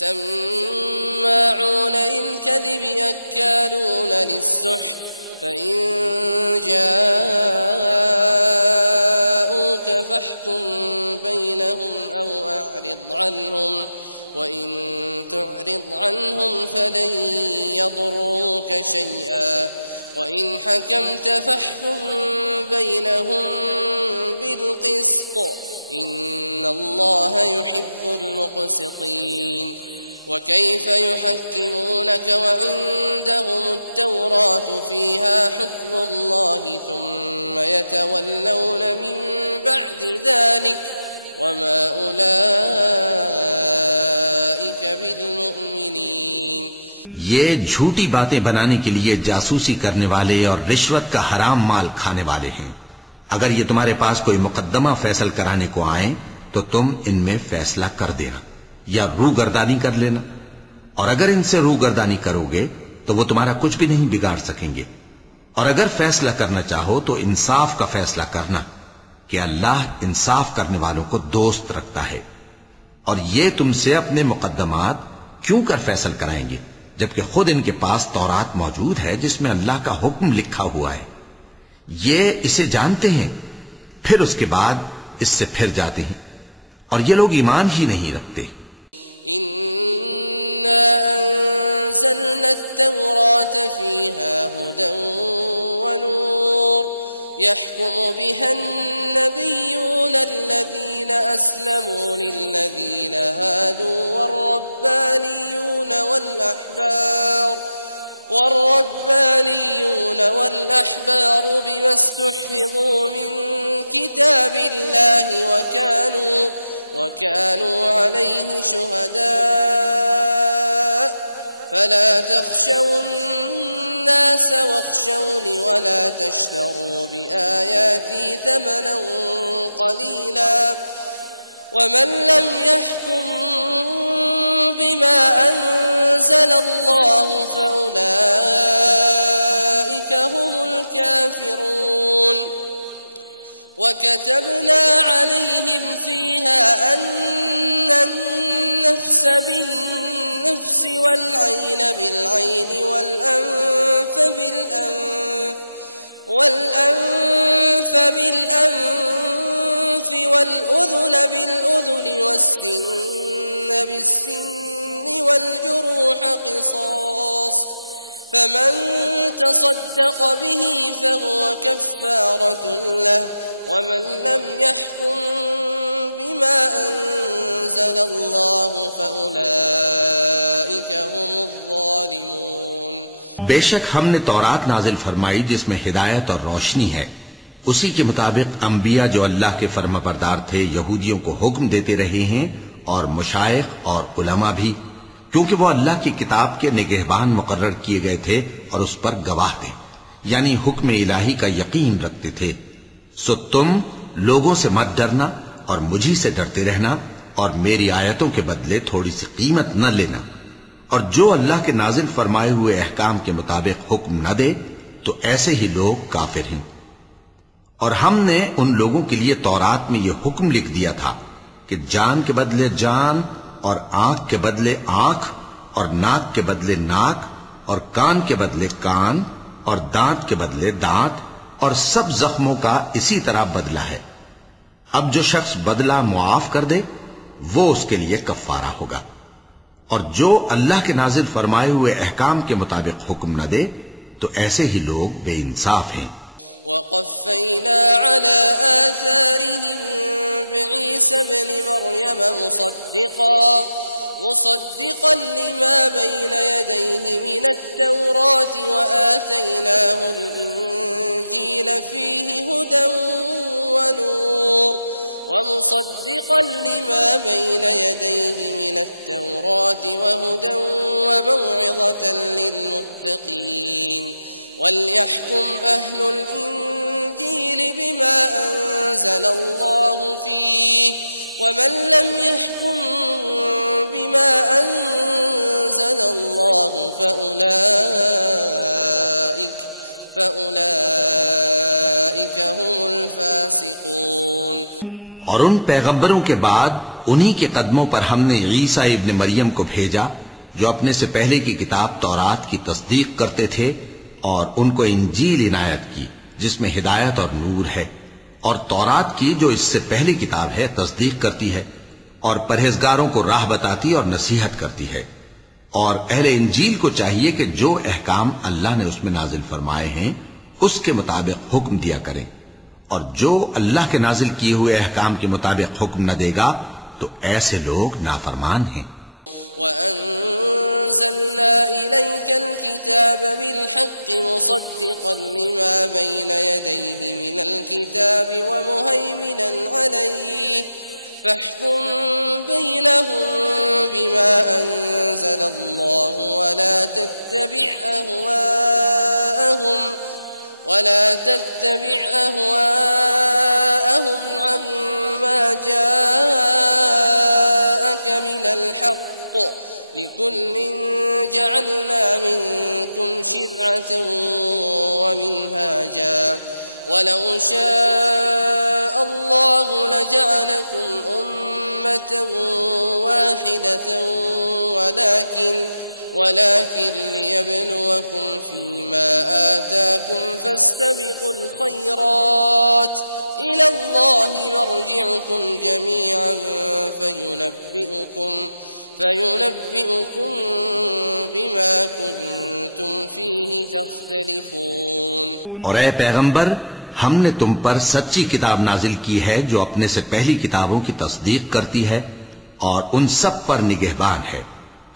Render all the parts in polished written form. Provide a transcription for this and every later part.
سماعون للكذب أكالون للسحت فإن جاءوك فاحكم بينهم أو أعرض عنهم وإن تعرض عنهم فلن يضروك شيئا وإن حكمت فاحكم بينهم بالقسط إن الله يحب المقسطين وكيف يحكمونك وعندهم التوراة فيها حكم الله ثم يتولون من بعد ذلك وما أولئك بالمؤمنين। ये झूठी बातें बनाने के लिए जासूसी करने वाले और रिश्वत का हराम माल खाने वाले हैं। अगर ये तुम्हारे पास कोई मुकद्दमा फैसल कराने को आए तो तुम इनमें फैसला कर देना या रूगर्दानी कर लेना, और अगर इनसे रूगर्दानी करोगे तो वो तुम्हारा कुछ भी नहीं बिगाड़ सकेंगे। और अगर फैसला करना चाहो तो इंसाफ का फैसला करना कि अल्लाह इंसाफ करने वालों को दोस्त रखता है। और ये तुमसे अपने मुकद्दमात क्यों कर फैसल कराएंगे जबकि खुद इनके पास तौरात मौजूद है जिसमें अल्लाह का हुक्म लिखा हुआ है। ये इसे जानते हैं, फिर उसके बाद इससे फिर जाते हैं, और ये लोग ईमान ही नहीं रखते। इन्ना अंज़लना التوراة فيها هدى ونور يحكم بها النبيون الذين أسلموا للذين هادوا والربانيون والأحبار بما استحفظوا من كتاب الله وكانوا عليه شهداء فلا تخشوا الناس واخشوني ولا تشتروا بآياتي ثمنا قليلا ومن لم يحكم بما أنزل الله فأولئك هم الكافرون وكتبنا عليهم فيها أن النفس بالنفس والعين بالعين والأنف بالأنف والأذن بالأذن والسن بالسن والجروح قصاص فمن تصدق به فهو كفارة له ومن لم يحكم بما أنزل الله فأولئك هم الظالمون। बेशक हमने तौरात नाजिल फरमाई जिसमें हिदायत और रोशनी है। उसी के मुताबिक अंबिया जो अल्लाह के फर्माबरदार थे यहूदियों को हुक्म देते रहे हैं, और मुशाइख और उलमा भी, क्योंकि वो अल्लाह की किताब के निगहबान मुकर्रर किए गए थे और उस पर गवाह थे, यानी हुक्म इलाही का यकीन रखते थे। सो तुम लोगों से मत डरना और मुझी से डरते रहना, और मेरी आयतों के बदले थोड़ी सी कीमत न लेना। और जो अल्लाह के नाजिल फरमाए हुए अहकाम के मुताबिक हुक्म न दे तो ऐसे ही लोग काफिर हैं। और हमने उन लोगों के लिए तौरात में यह हुक्म लिख दिया था कि जान के बदले जान, और आंख के बदले आंख, और नाक के बदले नाक, और कान के बदले कान, और दांत के बदले दांत, और सब जख्मों का इसी तरह बदला है। अब जो शख्स बदला मुआफ कर दे वो उसके लिए कफ्फारा होगा, और जो अल्लाह के नाजिल फरमाए हुए अहकाम के मुताबिक हुक्म न दे तो ऐसे ही लोग बेइंसाफ हैं। वक़फ़ैना अला आथारिहिम बिईसा इब्न मरयम मुसद्दिक़न लिमा बैन यदैहि मिनत-तौरात व आतैनाहुल इंजील फीहि हुदन व नूर ومصدقا لما بين يديه من التوراة وهدى وموعظة للمتقين وليحكم أهل الإنجيل بما أنزل الله فيه ومن لم يحكم بما أنزل الله فأولئك هم الفاسقون। और उन पैगंबरों के बाद उन्हीं के कदमों पर हमने ईसा इब्न मरियम को भेजा जो अपने से पहले की किताब तौरात की तस्दीक करते थे और उनको इंजील इनायत की जिसमें हिदायत और नूर है, और तौरात की जो इससे पहली किताब है तस्दीक करती है और परहेजगारों को राह बताती और नसीहत करती है। और अहले इंजील को चाहिए कि जो अहकाम अल्लाह ने उसमें नाजिल फरमाए हैं उसके मुताबिक हुक्म दिया करें, और जो अल्लाह के नाजिल किए हुए अहकाम के मुताबिक हुक्म न देगा तो ऐसे लोग नाफरमान हैं। वअंज़लना इलैकल किताब बिलहक़्क़ि मुसद्दिक़न लिमा बैन यदैहि मिनल किताबि व मुहैमिनन अलैहि फहकुम बैनहुम बिमा अंज़लल्लाहु वला तत्तबिअ अहवाअहुम अम्मा जाअक मिनल हक़्क़ लिकुल्लिन जअलना मिनकुम शिरअतन वमिनहाजा वलौ शाअ अल्लाहु लजअलकुम उम्मतन वाहिदतन वलाकिन लियब्लुवकुम फीमा आताकुम फस्तबिकुल खैरात इलल्लाहि मर्जिउकुम जमीअन फयुनब्बिउकुम बिमा कुंतुम फीहि तख्तलिफून। और ए पैगंबर, हमने तुम पर सच्ची किताब नाजिल की है जो अपने से पहली किताबों की तस्दीक करती है और उन सब पर निगहबान है।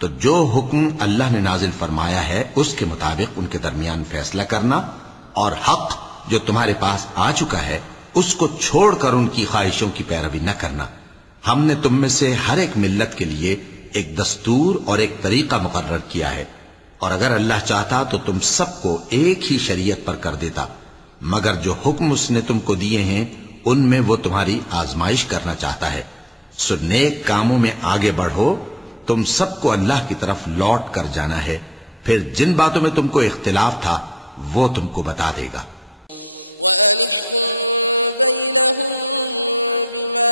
तो जो हुक्म अल्लाह ने नाजिल फरमाया है उसके मुताबिक उनके दरमियान फैसला करना, और हक जो तुम्हारे पास आ चुका है उसको छोड़कर उनकी ख्वाहिशों की पैरवी न करना। हमने तुम में से हर एक मिल्लत के लिए एक दस्तूर और एक तरीका मुकर्रर किया है, और अगर अल्लाह चाहता तो तुम सबको एक ही शरीयत पर कर देता, मगर जो हुक्म उसने तुमको दिए हैं उनमें वो तुम्हारी आजमाइश करना चाहता है। सो नेक कामों में आगे बढ़ो, तुम सबको अल्लाह की तरफ लौट कर जाना है, फिर जिन बातों में तुमको इख्तिलाफ था वो तुमको बता देगा। वअनिहकुम बैनहुम बिमा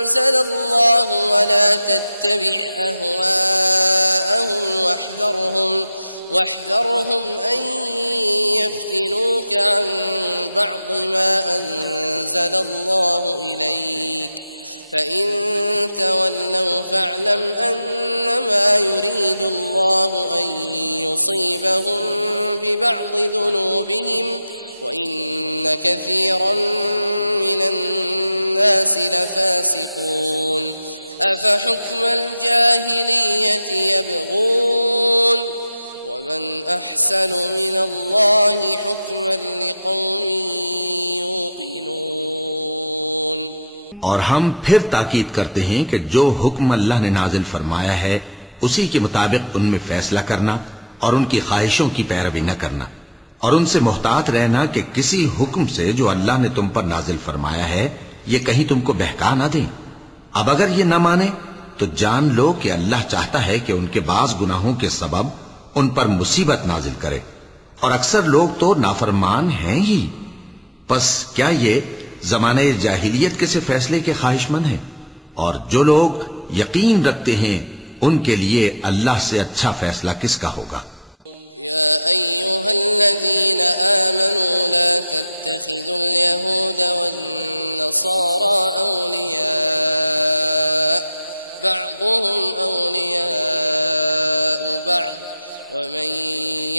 अंज़लल्लाहु वला तत्तबिअ अहवाअहुम वाहज़रहुम अन यफ्तिनूक अन बअज़ मा अंज़लल्लाहु इलैक فإن تولوا فاعلم أنما يريد الله أن يصيبهم ببعض ذنوبهم وإن كثيرا من الناس لفاسقون أفحكم الجاهلية يبغون ومن أحسن من الله حكما لقوم يوقنون। और हम फिर ताकीद करते हैं कि जो हुक्म अल्लाह ने नाजिल फरमाया है उसी के मुताबिक उनमें फैसला करना और उनकी ख्वाहिशों की पैरवी न करना, और उनसे मोहतात रहना कि किसी हुक्म से जो अल्लाह ने तुम पर नाजिल फरमाया है ये कहीं तुमको बहका ना दें। अब अगर ये न माने तो जान लो कि अल्लाह चाहता है कि उनके बाज गुनाहों के सबब उन पर मुसीबत नाजिल करे, और अक्सर लोग तो नाफरमान हैं ही। बस क्या ये जमाने जाहिलियत के से फैसले के ख्वाहिशमंद हैं? और जो लोग यकीन रखते हैं उनके लिए अल्लाह से अच्छा फैसला किसका होगा। या अय्युहल्लज़ीना आमनू ला तत्तखिज़ुल यहूद वन्नसारा औलिया बअदुहुम औलिया बअद वमन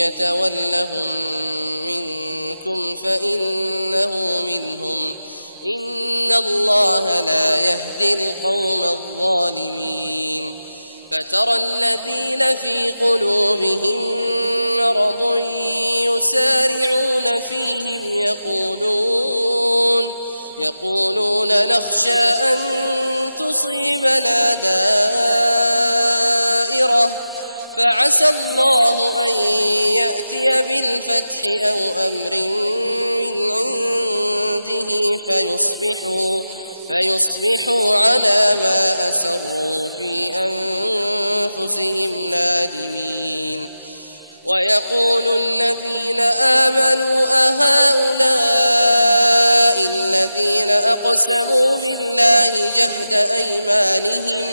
यतवल्लहुम मिनकुम फइन्नहु मिनहुम इन्नल्लाह ला यहदिल क़ौमज़ ज़ालिमीन। فترى الذين في قلوبهم مرض يسارعون فيهم يقولون نخشى أن تصيبنا دائرة فعسى الله أن يأتي بالفتح أو أمر من عنده فيصبحوا على ما أسروا في أنفسهم نادمين. ويقول الذين آمنوا أهؤلاء الذين أقسموا بالله جهد أيمانهم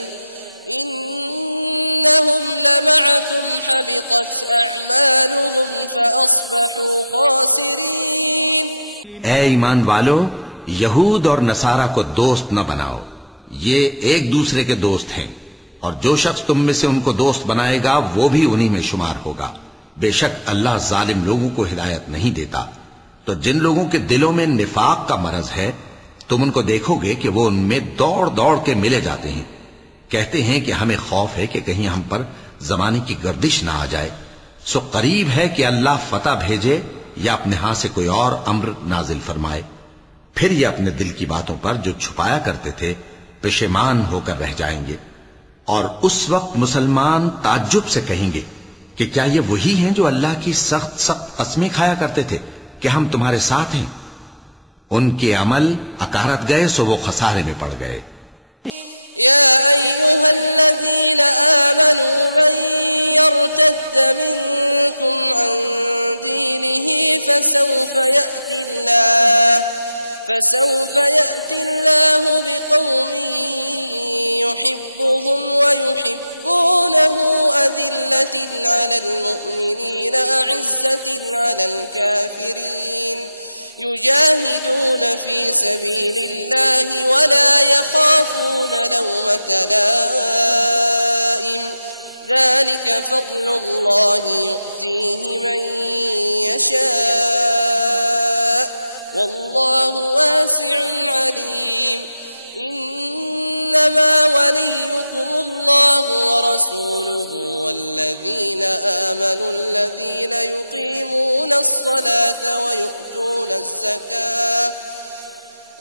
إنهم لمعكم حبطت أعمالهم فأصبحوا خاسرين. ऐ ईमान वालो, यहूद और नसारा को दोस्त न बनाओ, ये एक दूसरे के दोस्त हैं, और जो शख्स तुम में से उनको दोस्त बनाएगा वो भी उन्हीं में शुमार होगा. बेशक अल्लाह जालिम लोगों को हिदायत नहीं देता. तो जिन लोगों के दिलों में निफाक का मरज है, तुम उनको देखोगे कि वो उनमें दौड़ दौड़ के मिले जाते हैं. कहते हैं कि हमें खौफ है कि कहीं हम पर जमाने की गर्दिश ना आ जाए. सो करीब है कि अल्लाह फतह भेजे या अपने हाथ से कोई और अम्र नाजिल फरमाए. फिर ये अपने दिल की बातों पर जो छुपाया करते थे पेशेमान होकर रह जाएंगे. और उस वक्त मुसलमान ताज्जुब से कहेंगे कि क्या ये वही हैं जो अल्लाह की सख्त सख्त कस्में खाया करते थे कि हम तुम्हारे साथ हैं. उनके अमल अकारत गए, सो वो खसारे में पड़ गए. या अय्युहल्लज़ीना आमनू मन यर्तद्द मिनकुम अन दीनिही فسوف يأتي الله بقوم يحبهم ويحبونه أذلة على المؤمنين أعزة على الكافرين يجاهدون في سبيل الله ولا يخافون لومة لائم ذلك فضل الله يؤتيه من يشاء والله واسع عليم. إنما وليكم الله ورسوله والذين آمنوا الذين يقيمون الصلاة ويؤتون الزكاة.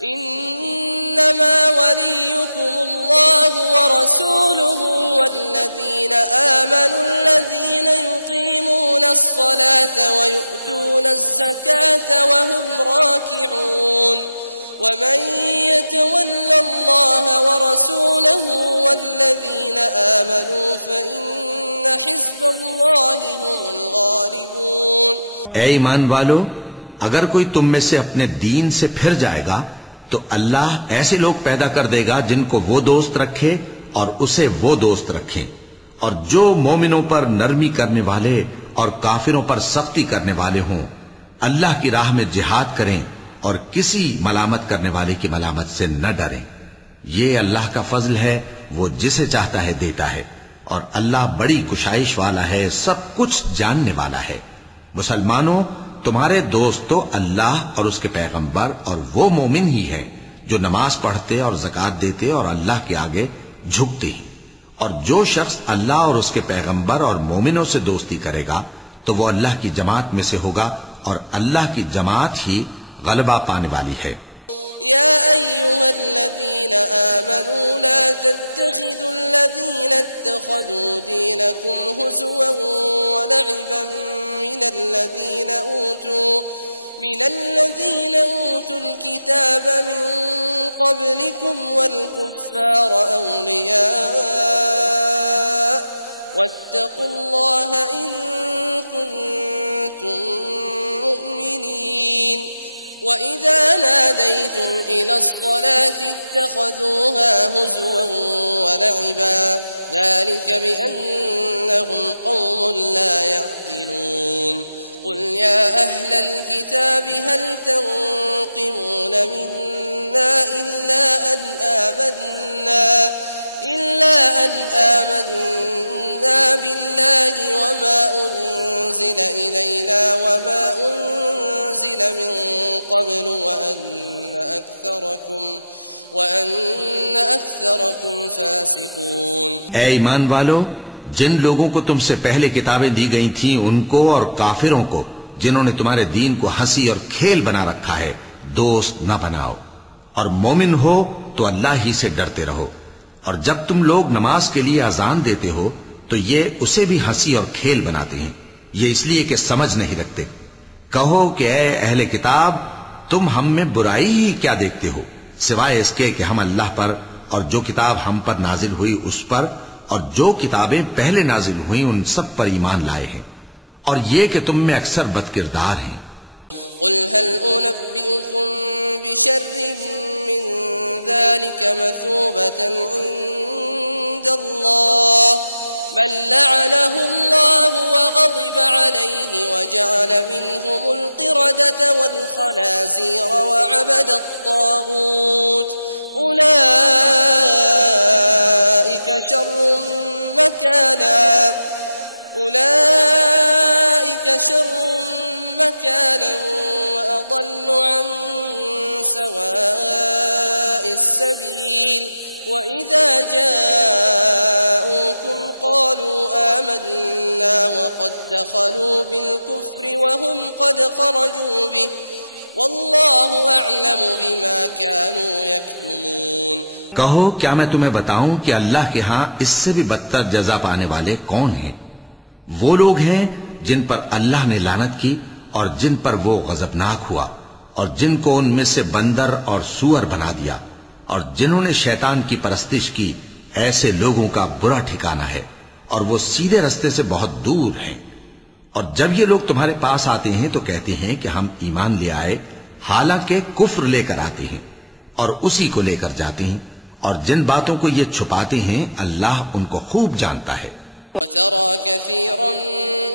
إنما وليكم الله ورسوله والذين آمنوا الذين يقيمون الصلاة ويؤتون الزكاة وهم راكعون. ومن يتول الله ورسوله والذين آمنوا فإن حزب الله هم الغالبون. ऐ ईमान वालो, अगर कोई तुम में से अपने दीन से फिर जाएगा तो अल्लाह ऐसे लोग पैदा कर देगा जिनको वो दोस्त रखे और उसे वो दोस्त रखें. और जो मोमिनों पर नरमी करने वाले और काफिरों पर सख्ती करने वाले हों, अल्लाह की राह में जिहाद करें और किसी मलामत करने वाले की मलामत से न डरें. ये अल्लाह का फजल है, वो जिसे चाहता है देता है, और अल्लाह बड़ी कुशाइश वाला है, सब कुछ जानने वाला है. मुसलमानों, तुम्हारे दोस्त तो अल्लाह और उसके पैगंबर और वो मोमिन ही हैं जो नमाज पढ़ते और ज़कात देते और अल्लाह के आगे झुकते हैं. और जो शख्स अल्लाह और उसके पैगंबर और मोमिनों से दोस्ती करेगा तो वो अल्लाह की जमात में से होगा, और अल्लाह की जमात ही गलबा पाने वाली है. या अय्युहल्लज़ीना आमनू ला तत्तखिज़ुल्लज़ीना इत्तखज़ू दीनकुम हुज़ुवन व ल'iबन من الذين أوتوا الكتاب من قبلكم والكفار أولياء واتقوا الله إن كنتم مؤمنين. وإذا ناديتم إلى الصلاة اتخذوها هزوا ولعبا ذلك بأنهم قوم لا يعقلون. قل يا أهل الكتاب هل تنقمون منا إلا أن آمنا بالله وما أنزل إلينا وما أنزل من قبل وأن أكثركم فاسقون. ऐ ईमान वालो, जिन लोगों को तुमसे पहले किताबें दी गई थीं उनको और काफिरों को जिन्होंने तुम्हारे दीन को हंसी और खेल बना रखा है दोस्त न बनाओ. और मोमिन हो तो अल्लाह ही से डरते रहो. और जब तुम लोग नमाज के लिए अजान देते हो तो ये उसे भी हंसी और खेल बनाते हैं, ये इसलिए कि समझ नहीं रखते. कहो कि ऐ अहले किताब, तुम हम में बुराई ही क्या देखते हो, सिवाय इसके कि हम अल्लाह पर और जो किताब हम पर नाजिल हुई उस पर और जो किताबें पहले नाजिल हुई उन सब पर ईमान लाए हैं, और ये कि तुम में अक्सर बदकिरदार हैं. قل هل أنبئكم بشر من ذلك مثوبة عند الله من لعنه الله وغضب عليه وجعل منهم القردة والخنازير وعبد الطاغوت أولئك شر مكانا وأضل عن سواء السبيل وإذا جاءوكم قالوا آمنا وقد دخلوا بالكفر وهم قد خرجوا به والله أعلم بما كانوا يكتمون। कहो क्या मैं तुम्हें बताऊं कि अल्लाह के हां इससे भी बदतर जजा पाने वाले कौन हैं? वो लोग हैं जिन पर अल्लाह ने लानत की और जिन पर वो गजबनाक हुआ और जिनको उनमें से बंदर और सूअर बना दिया और जिन्होंने शैतान की परस्तिश की, ऐसे लोगों का बुरा ठिकाना है और वो सीधे रास्ते से बहुत दूर हैं। और जब ये लोग तुम्हारे पास आते हैं तो कहते हैं कि हम ईमान ले आए, हालांकि कुफ्र लेकर आते हैं और उसी को लेकर जाते हैं, और जिन बातों को ये छुपाते हैं अल्लाह उनको खूब जानता है। وترى كثيرا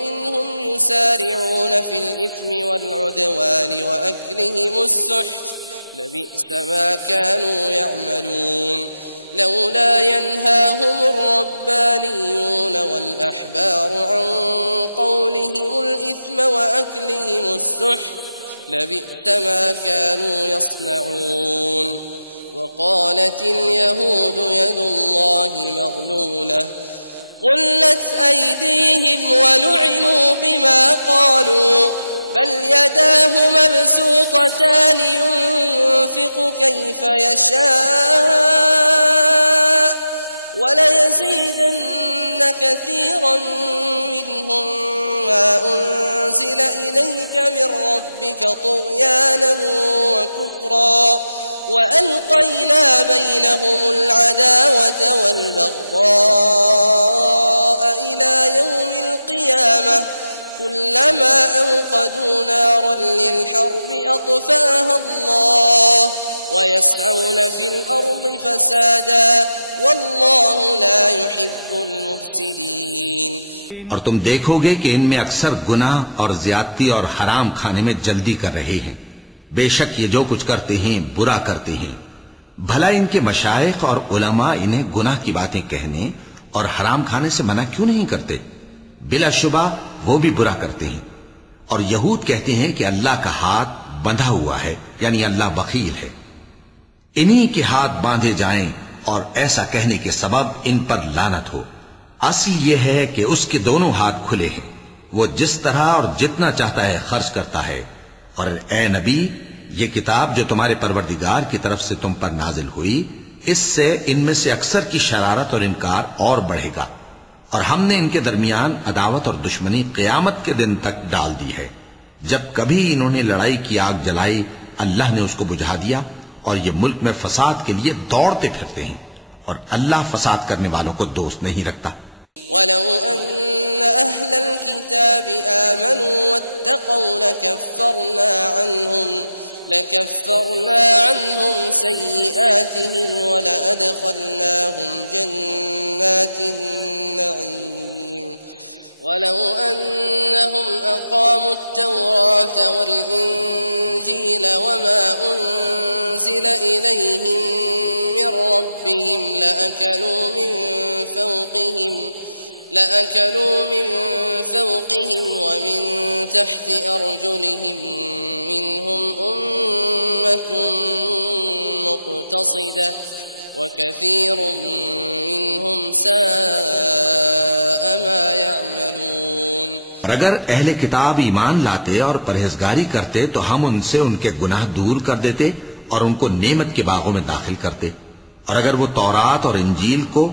منهم يسارعون في الإثم والعدوان وأكلهم السحت لبئس ما كانوا يعملون لولا ينهاهم الربانيون والأحبار عن قولهم الإثم وأكلهم السحت لبئس ما كانوا يصنعون وقالت اليهود يد الله مغلولة غلت أيديهم ولعنوا بما قالوا بل يداه مبسوطتان ينفق كيف يشاء وليزيدن كثيرا منهم ما أنزل إليك من ربك طغيانا وكفرا وألقينا بينهم العداوة والبغضاء إلى يوم القيامة كلما أوقدوا نارا للحرب أطفأها الله ويسعون في الأرض فسادا والله لا يحب المفسدين। और तुम देखोगे कि इनमें अक्सर गुनाह और ज्यादती और हराम खाने में जल्दी कर रहे हैं। बेशक ये जो कुछ करते हैं बुरा करते हैं। भला इनके मशाइख और उलमा इन्हें गुनाह की बातें कहने और हराम खाने से मना क्यों नहीं करते? बिलाशुबा वो भी बुरा करते हैं। और यहूद कहते हैं कि अल्लाह का हाथ बंधा हुआ है, यानी अल्लाह बखील है। इन्हीं के हाथ बांधे जाएं और ऐसा कहने के सबब इन पर लानत हो। असली यह है कि उसके दोनों हाथ खुले हैं, वो जिस तरह और जितना चाहता है खर्च करता है। और ए नबी, ये किताब जो तुम्हारे परवरदिगार की तरफ से तुम पर नाजिल हुई, इससे इनमें से अक्सर की शरारत और इनकार और बढ़ेगा, और हमने इनके दरमियान अदावत और दुश्मनी क़यामत के दिन तक डाल दी है। जब कभी इन्होंने लड़ाई की आग जलाई, अल्लाह ने उसको बुझा दिया, और ये मुल्क में फसाद के लिए दौड़ते फिरते हैं, और अल्लाह फसाद करने वालों को दोस्त नहीं रखता। वलौ अन्न अहलल किताबि आमनू वत्तक़ौ लकफ्फरना अन्हुम सय्यिआतिहिम वलअदखलनाहुम जन्नातिन नईम वलौ अन्नहुम अक़ामू अत्तौरात वल्इंजील वमा उन्ज़िल इलैहिम मिन रब्बिहिम लअकलू मिन फौक़िहिम वमिन तहति अर्जुलिहिम मिनहुम उम्मतुन मुक़तसिदह वकसीरुम मिनहुम साअ मा यअमलून। अगर अहले किताब ईमान लाते और परहेजगारी करते तो हम उनसे उनके गुनाह दूर कर देते और उनको नेमत के बागों में दाखिल करते। और अगर वो तौरात और इंजील को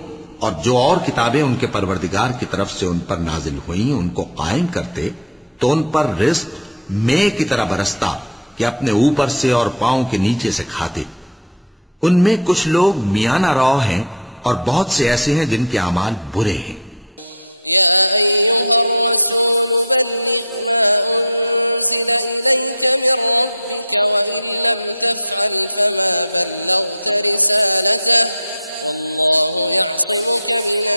और जो और किताबें उनके परवरदिगार की तरफ से उन पर नाजिल हुई उनको कायम करते, तो उन पर रिज़्क मे की तरह बरसता कि अपने ऊपर से और पांव के नीचे से खाते। उनमें कुछ लोग मियाना रौ हैं और बहुत से ऐसे हैं जिनके अमाल बुरे हैं। يا أيها الرسول بلغ ما أنزل إليك من ربك وإن لم تفعل فما بلغت رسالته والله يعصمك من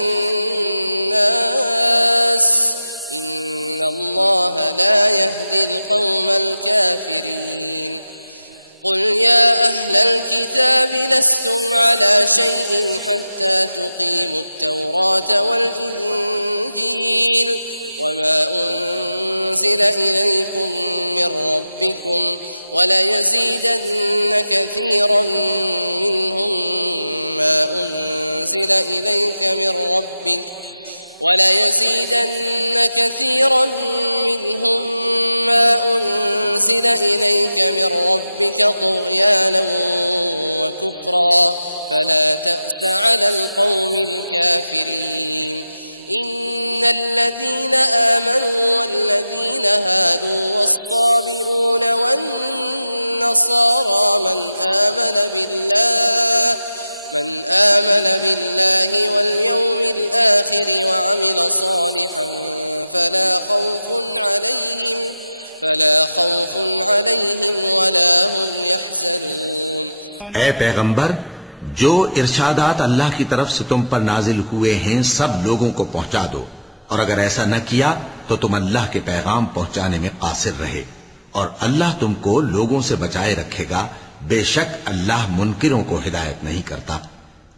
الناس إن الله لا يهدي القوم الكافرين قل يا أهل الكتاب لستم على شيء حتى تقيموا التوراة والإنجيل وما أنزل إليكم من ربكم وليزيدن كثيرا منهم ما أنزل إليك من ربك طغيانا وكفرا فلا تأس على القوم الكافرين إن الذين آمنوا والذين هادوا والصابئون والنصارى من آمن بالله واليوم الآخر وعمل صالحا فلا خوف عليهم ولا هم يحزنون اے पैगंबर, जो इरशादात अल्लाह की तरफ से तुम पर नाजिल हुए हैं सब लोगों को पहुंचा दो, और अगर ऐसा न किया तो तुम अल्लाह के पैगाम पहुंचाने में कासिर रहे, और अल्लाह तुमको लोगों से बचाए रखेगा। बेशक अल्लाह मुनकिरों को हिदायत नहीं करता।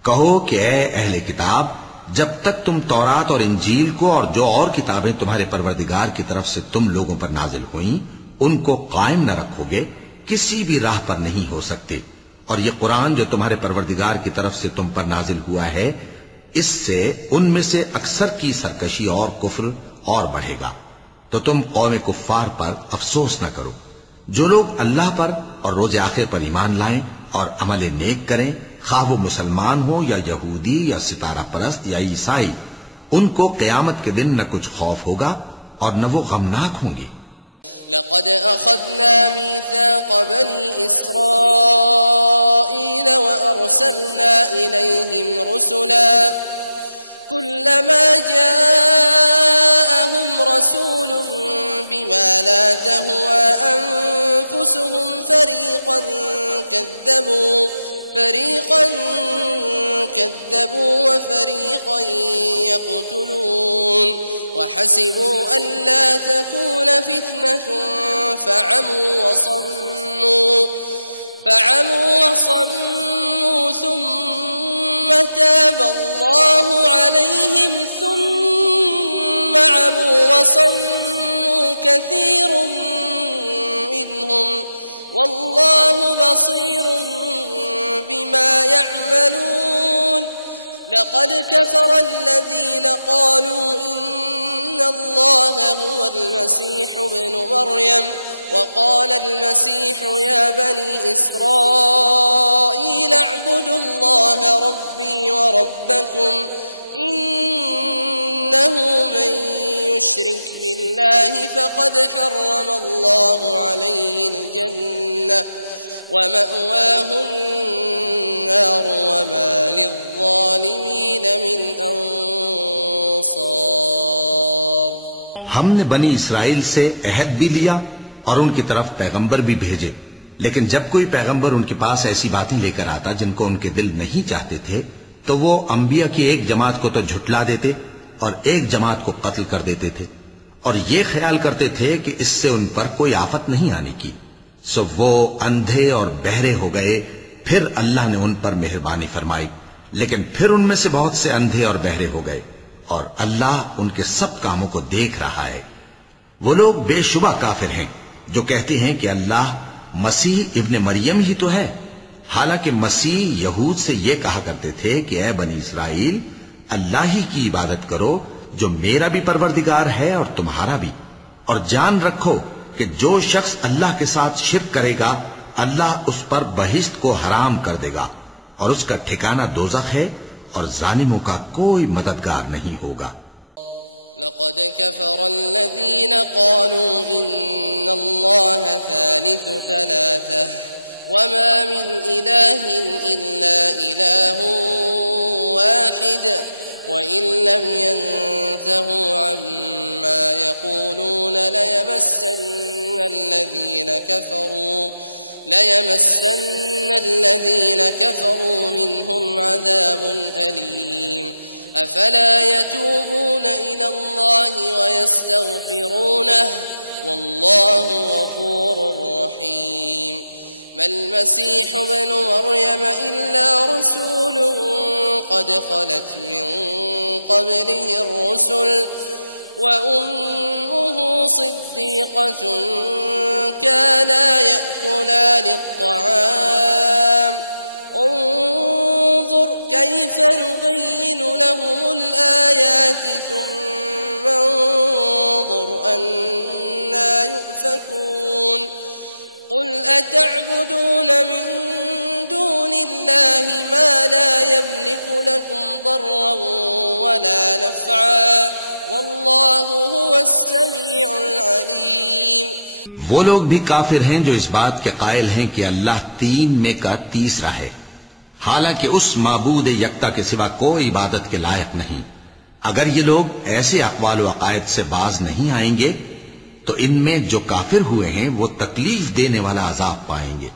कहो कि ए अहले किताब, जब तक तुम तौरात और इंजील को और जो और किताबें तुम्हारे परवरदिगार की तरफ से तुम लोगों पर नाजिल हुई उनको कायम न रखोगे, किसी भी राह पर नहीं हो सकते। और ये कुरान जो तुम्हारे परवरदिगार की तरफ से तुम पर नाजिल हुआ है, इससे उनमें से अक्सर की सरकशी और कुफ्र और बढ़ेगा। तो तुम कौम कुफ्फार पर अफसोस न करो। जो लोग अल्लाह पर और रोज आखिर पर ईमान लाएं और अमल नेक करें, खा वो मुसलमान हो या यहूदी या सितारा परस्त या ईसाई, उनको क़यामत के दिन न कुछ खौफ होगा और न वो गमनाक होंगे। लक़द अख़ज़ना मीसाक़ बनी इस्राईल व अरसलना इलैहिम रुसुला कुल्लमा जाअहुम रसूलुन बिमा ला तहवा अनफुसुहुम फरीक़न كذبوا وفريقا يقتلون وحسبوا ألا تكون فتنة فعموا وصموا ثم تاب الله عليهم ثم عموا وصموا كثير منهم والله بصير بما يعملون لقد كفر الذين قالوا إن الله هو المسيح ابن مريم وقال المسيح يا بني إسرائيل اعبدوا الله ربي وربكم إنه من يشرك بالله فقد حرم الله عليه الجنة ومأواه النار وما للظالمين من أنصار। हमने बनी इसराइल से अहद भी लिया और उनकी तरफ पैगंबर भी भेजे, लेकिन जब कोई पैगंबर उनके पास ऐसी बातें लेकर आता जिनको उनके दिल नहीं चाहते थे, तो वो अंबिया की एक जमात को तो झुठला देते और एक जमात को कत्ल कर देते थे, और ये ख्याल करते थे कि इससे उन पर कोई आफत नहीं आने की। सो वो अंधे और बहरे हो गए। फिर अल्लाह ने उन पर मेहरबानी फरमाई, लेकिन फिर उनमें से बहुत से अंधे और बहरे हो गए, और अल्लाह उनके सब कामों को देख रहा है। वो लोग बेशुबा काफिर हैं जो कहते हैं कि अल्लाह मसीह इब्ने मरियम ही तो है, हालांकि मसीह यहूद से ये कहा करते थे कि ऐ बनी इसराइल, अल्लाह ही की इबादत करो जो मेरा भी परवरदिगार है और तुम्हारा भी, और जान रखो कि जो शख्स अल्लाह के साथ शिर्क करेगा अल्लाह उस पर बहिश्त को हराम कर देगा और उसका ठिकाना दोज़ख है और जालिमों का कोई मददगार नहीं होगा। लक़द कफ़र अल्लज़ीन क़ालू इन्नल्लाह सालिसु सलासह वमा मिन इलाहिन इल्ला इलाहुन वाहिद وإن لم ينتهوا عما يقولون ليمسن الذين كفروا منهم عذاب أليم أفلا يتوبون إلى الله ويستغفرونه والله غفور رحيم ما المسيح ابن مريم إلا رسول قد خلت من قبله الرسل وأمه صديقة كانا يأكلان الطعام انظر كيف نبين لهم الآيات ثم انظر أنى يؤفكون قل أتعبدون من دون الله ما لا يملك لكم ضرا ولا نفعا والله هو السميع العليم। वो लोग भी काफिर हैं जो इस बात के कायल हैं कि अल्लाह तीन में का तीसरा है, हालांकि उस माबूद यक्ता के सिवा कोई इबादत के लायक नहीं। अगर ये लोग ऐसे अक़वाल व अक़ायद से बाज नहीं आएंगे तो इनमें जो काफिर हुए हैं वो तकलीफ देने वाला अजाब पाएंगे।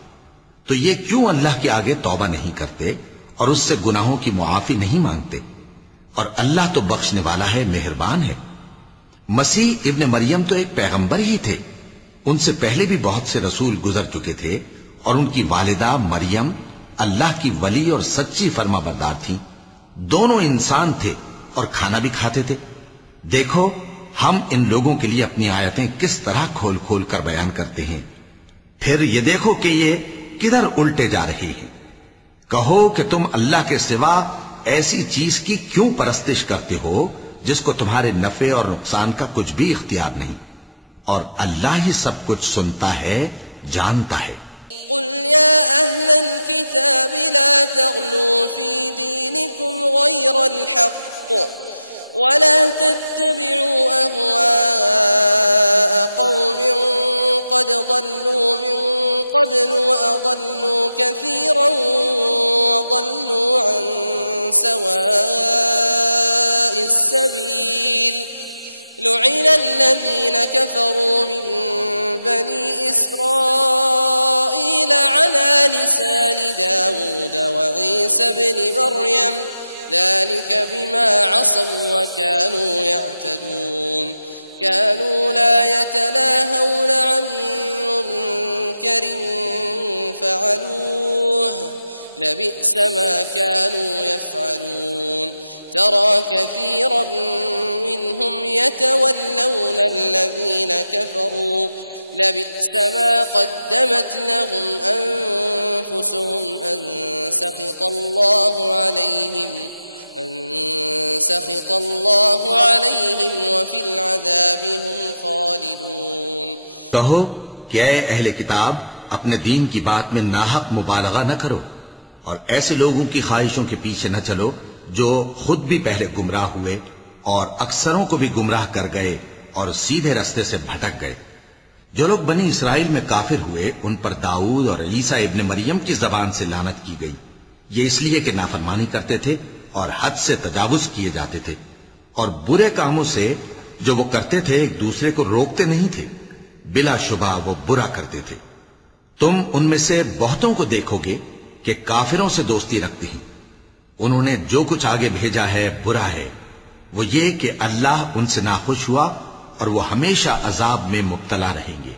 तो ये क्यों अल्लाह के आगे तौबा नहीं करते और उससे गुनाहों की मुआफी नहीं मांगते? और अल्लाह तो बख्शने वाला है, मेहरबान है। मसीह इब्न मरियम तो एक पैगंबर ही थे, उनसे पहले भी बहुत से रसूल गुजर चुके थे और उनकी वालिदा मरियम अल्लाह की वली और सच्ची फर्माबरदार थीं। दोनों इंसान थे और खाना भी खाते थे। देखो हम इन लोगों के लिए अपनी आयतें किस तरह खोल खोल कर बयान करते हैं, फिर ये देखो कि ये किधर उल्टे जा रहे हैं। कहो कि तुम अल्लाह के सिवा ऐसी चीज की क्यों परस्तिश करते हो जिसको तुम्हारे नफे और नुकसान का कुछ भी इख्तियार नहीं, और अल्लाह ही सब कुछ सुनता है, जानता है। قل يا أهل الكتاب لا تغلوا في دينكم غير الحق ولا تتبعوا أهواء قوم قد ضلوا من قبل وأضلوا كثيرا وضلوا عن سواء السبيل لعن الذين كفروا من بني إسرائيل على لسان داود وعيسى بن مريم ذلك بما عصوا وكانوا يعتدون كانوا لا يتناهون عن منكر فعلوه لبئس ما كانوا يفعلون ترى كثيرا منهم يتولون الذين كفروا لبئس ما قدمت لهم أنفسهم أن سخط الله عليهم وفي العذاب هم خالدون। कहो कि ऐ अहले किताब, अपने दीन की बात में नाहक मुबालगा न करो और ऐसे लोगों की ख्वाहिशों के पीछे न चलो जो खुद भी पहले गुमराह हुए और अक्सरों को भी गुमराह कर गए और सीधे रास्ते से भटक गए। जो लोग बनी इसराइल में काफिर हुए उन पर दाऊद और ईसा इब्न मरियम की जबान से लानत की गई। ये इसलिए कि नाफरमानी करते थे और हद से तजावुज किए जाते थे और बुरे कामों से जो वो करते थे एक दूसरे को रोकते नहीं थे। बिलाशुबा वो बुरा करते थे। तुम उनमें से बहुतों को देखोगे कि काफिरों से दोस्ती रखते हैं। उन्होंने जो कुछ आगे भेजा है बुरा है, वो ये कि अल्लाह उनसे नाखुश हुआ और वो हमेशा अजाब में मुब्तला रहेंगे।